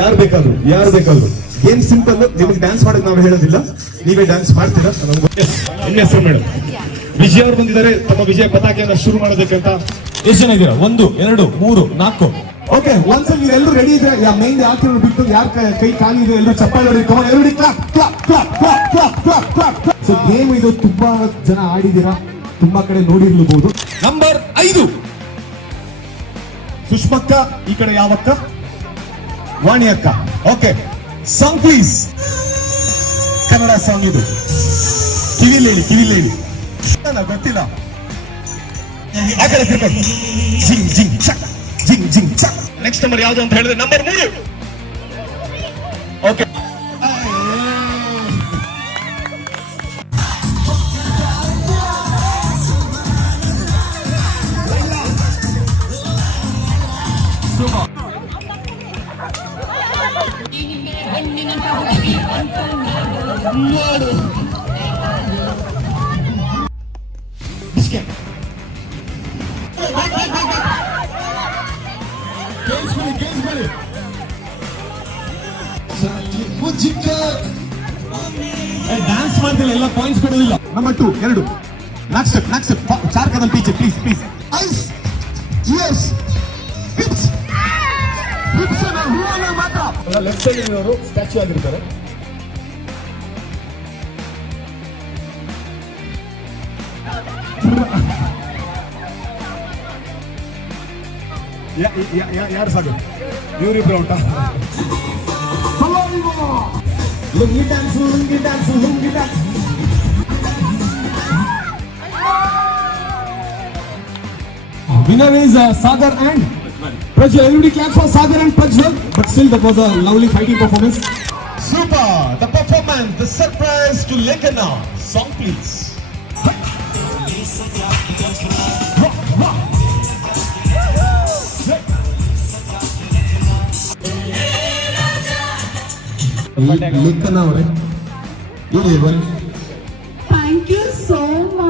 ಯಾರು ಬೇಕಾದ್ರು ಏನ್ ಸಿಂಪಲ್. ನಿಮಗೆ ಡ್ಯಾನ್ಸ್ ಮಾಡಕ್ ನಾವು ಹೇಳೋದಿಲ್ಲ, ನೀವೇ ಡ್ಯಾನ್ಸ್ ಮಾಡ್ತೀರಾ. ಹೆಸರು ಮೇಡಮ್ ವಿಜಯ್ ಅವರು ಬಂದಿದ್ದಾರೆ ತಮ್ಮ ವಿಜಯ ಪತಾಕೆಯನ್ನ ಶುರು ಮಾಡೋದಕ್ಕಂತ. ಎಷ್ಟು ಜನ ಇದ್ದೀರಾ? 1 2 3 4. ಓಕೆ, ಒಂದ್ಸಲ ನೀವೆಲ್ಲರೂ ರೆಡಿ ಇದ್ರೆ ಮೈಂಡ್ ಹಾಕಿರೋ ಬಿಟ್ಟು ಯಾರ ಕೈ ಖಾಲಿ ಇದೆ ಎಲ್ಲರೂ ಚಪ್ಪಾಳೆ ಹೊಡಿ. Come on everybody clap clap clap clap clap clap clap clap. So game ಇದು ತುಂಬಾ ಜನ ಆಡಿದೀರಾ, ತುಂಬಾ ಕಡೆ ನೋಡಿರ್ಲಬಹುದು. ನಂಬರ್ 5 ಸುಷ್ಮಕ್ಕ. ಈ ಕಡೆ ಯಾವಕ್ಕ? ವಾಣಿ ಅಕ್ಕ. Okay, song please. Kannada song ಇದು. ಕಿವಿಲಿ ಹೇಳಿ ಗೊತ್ತಿಲ್ಲ. ಆ ಕಡೆ ತಿರ್ಕೊಂಡು ಜಿಂಗ್ ಜಿಂಗ್ ಚಕ್ ಜಿಂಗ್ ಜಿಂಗ್ ಚಕ್. ನೆಕ್ಸ್ಟ್ ನಂಬರ್ ಯಾವ್ದು ಅಂತ ಹೇಳಿದ್ರೆ ನಂಬರ್ 3. ಓಕೆ, ಡ್ಯಾನ್ಸ್ ಮಾಡ್ತಿಲ್ಲ, ಎಲ್ಲ ಪಾಯಿಂಟ್ಸ್ ಕೊಡೋದಿಲ್ಲ. ನಂಬರ್ 2 2 ನಾಕ್ ಸ್ಟೆಪ್ 4 ಕದಂ ಪೀಚೆ ಪ್ಲೀಸ್ ಐಸ್ ಯಸ್ ಹಿಪ್ಸ್ ಮಾತ್ರ. ಲೆಫ್ಟ್ ಸೈಡ್ ಇರೋರು ಸ್ಟ್ಯಾಚ್ಯೂ ಆಗಿರ್ತಾರೆ. ಯಾರು ಸಾಕು ಇವರಿಬ್ರು ಉಂಟಾ? Lungi dance. Winner is Sagar and Prajwal. Everybody clap for Sagar and Prajwal. But still, that was a lovely fighting performance. Super, the performance, the surprise to Lekana. Song please. Lekana ಅವರೇ, Thank you so much.